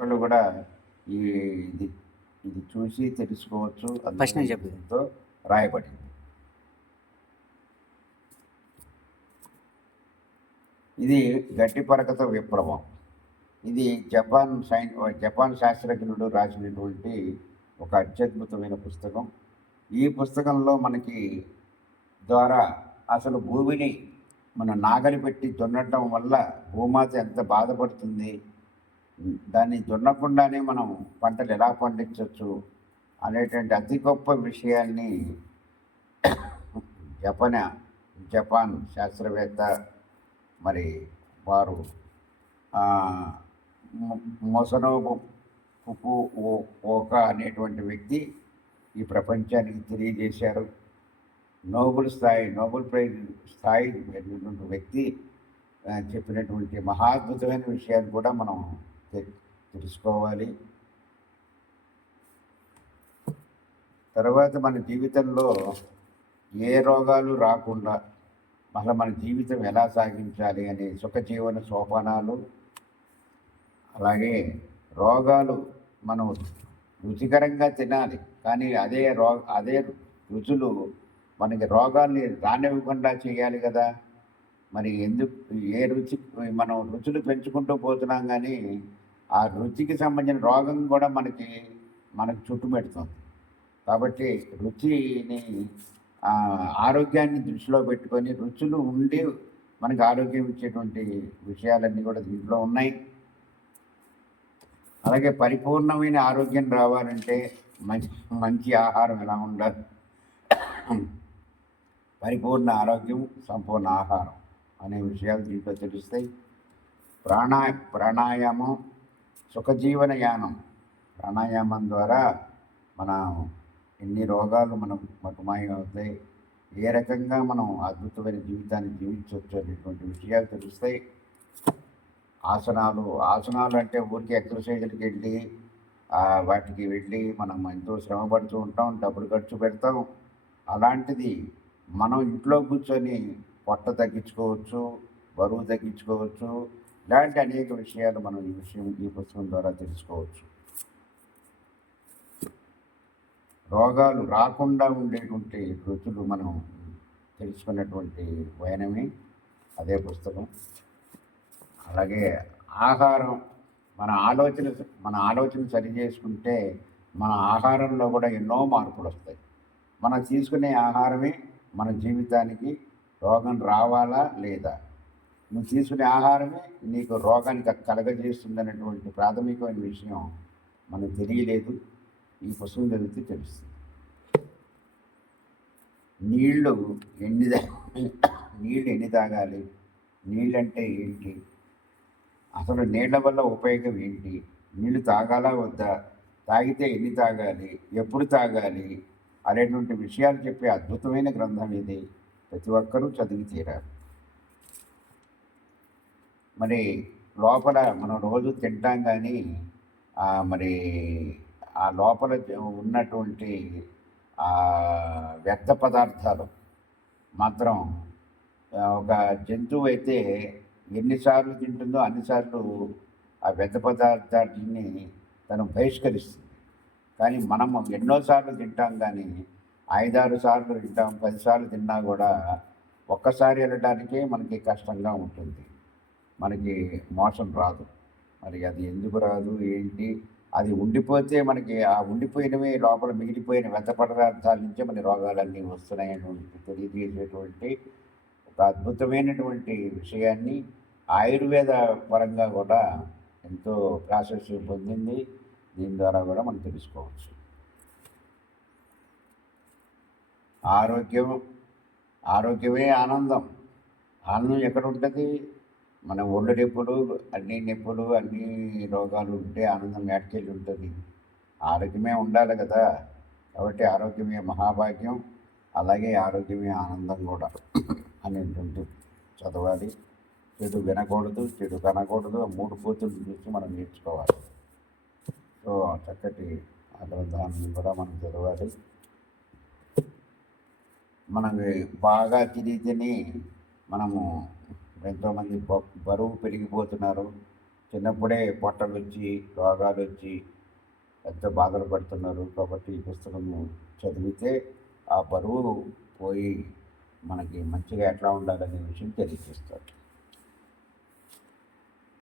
వాళ్ళు కూడా ఈ ఇది ఇది చూసి తెలుసుకోవచ్చు ఫస్ట్ నేను అందులో రాయబడింది. ఇది గట్టి పరకత విప్లవం. ఇది జపాన్ శాస్త్రజ్ఞుడు రాసినటువంటి ఒక అత్యద్భుతమైన పుస్తకం. ఈ పుస్తకంలో మనకి ద్వారా అసలు భూమిని మన నాగలి పెట్టి దున్నటం వల్ల భూమాత ఎంత బాధపడుతుంది, దాన్ని దున్నకుండానే మనం పంటలు ఎలా పండించవచ్చు అనేటువంటి అతి గొప్ప విషయాన్ని జపాన్ శాస్త్రవేత్త మరి వారు మొసనోబు ఓకా అనేటువంటి వ్యక్తి ఈ ప్రపంచానికి తెలియజేశారు. నోబెల్ ప్రైజ్ స్థాయి వ్యక్తి చెప్పినటువంటి మహాద్భుతమైన విషయాన్ని కూడా మనం తెలుసుకోవాలి. తర్వాత మన జీవితంలో ఏ రోగాలు రాకుండా అసలు మన జీవితం ఎలా సాగించాలి అనే సుఖజీవన సోపానాలు, అలాగే రోగాలు మనం రుచికరంగా తినాలి, కానీ అదే రుచులు మనకి రోగాల్ని రానివ్వకుండా చేయాలి కదా. మరి మనం రుచులు పెంచుకుంటూ పోతున్నాం, కానీ ఆ రుచికి సంబంధించిన రోగం కూడా మనకు చుట్టుపెడుతుంది. కాబట్టి రుచిని ఆరోగ్యాన్ని దృష్టిలో పెట్టుకొని రుచులు ఉండి మనకి ఆరోగ్యం ఇచ్చేటువంటి విషయాలన్నీ కూడా దీంట్లో ఉన్నాయి. అలాగే పరిపూర్ణమైన ఆరోగ్యం రావాలంటే మంచి ఆహారం ఎలా ఉండాలి, పరిపూర్ణ ఆరోగ్యం సంపూర్ణ ఆహారం అనే విషయాలు దీంట్లో తెలుస్తాయి. ప్రాణాయామం సుఖజీవన యానం. ప్రాణాయామం ద్వారా మన ఎన్ని రోగాలు మటుమాయం అవుతాయి, ఏ రకంగా మనం అద్భుతమైన జీవితాన్ని జీవించవచ్చు అనేటువంటి విషయాలు తెలుస్తాయి. ఆసనాలు అంటే ఊరికి ఎక్సర్సైజులకి వెళ్ళి వాటికి వెళ్ళి మనం ఎంతో శ్రమ పడుతూ ఉంటాం, డబ్బులు ఖర్చు పెడతాం. అలాంటిది మనం ఇంట్లో కూర్చొని పొట్ట తగ్గించుకోవచ్చు, బరువు తగ్గించుకోవచ్చు. ఇలాంటి అనేక విషయాలు మనం ఈ పుస్తకం ద్వారా తెలుసుకోవచ్చు. రోగాలు రాకుండా ఉండేటువంటి రుచులు మనం తెలుసుకున్నటువంటి వైనమే అదే పుస్తకం. అలాగే ఆహారం, మన ఆలోచన సరి చేసుకుంటే మన ఆహారంలో కూడా ఎన్నో మార్పులు వస్తాయి. మనం తీసుకునే ఆహారమే మన జీవితానికి రోగం రావాలా లేదా, నువ్వు తీసుకునే ఆహారమే నీకు రోగానికి కలగజేస్తుందనేటువంటి ప్రాథమికమైన విషయం మనకు తెలియలేదు. ఈ పుస్తకం చదివితే తెలుస్తుంది. నీళ్ళు ఎన్ని తాగాలి, నీళ్ళంటే ఏంటి, అసలు నీళ్ళ వల్ల ఉపయోగం ఏంటి, నీళ్ళు తాగాలా వద్దా, తాగితే ఎన్ని తాగాలి, ఎప్పుడు తాగాలి అనేటువంటి విషయాలు చెప్పే అద్భుతమైన గ్రంథం ఇది. ప్రతి ఒక్కరూ చదివి తీరాలి. మరి లోపల మనం రోజు తింటాం, కానీ మరి ఆ లోపల ఉన్నటువంటి వ్యర్థ పదార్థాలు మాత్రం ఒక జంతువు అయితే ఎన్నిసార్లు తింటుందో అన్నిసార్లు ఆ వ్యర్థ పదార్థాలని తను బహిష్కరిస్తుంది. కానీ మనము ఎన్నోసార్లు తింటాం, కానీ 5-6 సార్లు తింటాం, 10 సార్లు తిన్నా కూడా ఒక్కసారి వెళ్ళడానికే మనకి కష్టంగా ఉంటుంది, మనకి మోషన్ రాదు. మరి అది ఎందుకు రాదు ఏంటి, అది ఉండిపోతే మనకి ఆ ఉండిపోయినవే లోపల మిగిలిపోయిన వ్యర్థ పదార్థాల నుంచే మన రోగాలన్నీ వస్తున్నాయనేటువంటి తెలియజేసేటువంటి ఒక అద్భుతమైనటువంటి విషయాన్ని ఆయుర్వేద పరంగా కూడా ఎంతో ప్రాశస్త్యం పొందింది. దీని ద్వారా కూడా మనం తెలుసుకోవచ్చు. ఆరోగ్యమే ఆనందం. ఆనందం ఎక్కడ ఉంటుంది? మన ఒళ్ళు నొప్పులు, అన్ని రోగాలు ఉంటే ఆనందం ఏటకెళ్ళి ఉంటుంది. ఆరోగ్యమే ఉండాలి కదా. కాబట్టి ఆరోగ్యమే మహాభాగ్యం, అలాగే ఆరోగ్యమే ఆనందం కూడా అనేటువంటి చదవాలి. చెడు వినకూడదు, చెడు కనకూడదు. 3 పూతులు చూసి మనం నేర్చుకోవాలి. సో చక్కటి ఆ గ్రంథాన్ని కూడా మనం చదవాలి. మనకి బాగా తిని మనము ఎంతోమంది బరువు పెరిగిపోతున్నారు. చిన్నప్పుడే పొట్టలు వచ్చి రోగాలు వచ్చి ఎంతో బాధలు పడుతున్నారు. కాబట్టి ఈ పుస్తకం చదివితే ఆ బరువు పోయి మనకి మంచిగా ఎట్లా ఉండాలనే విషయం తెలియజేస్తారు.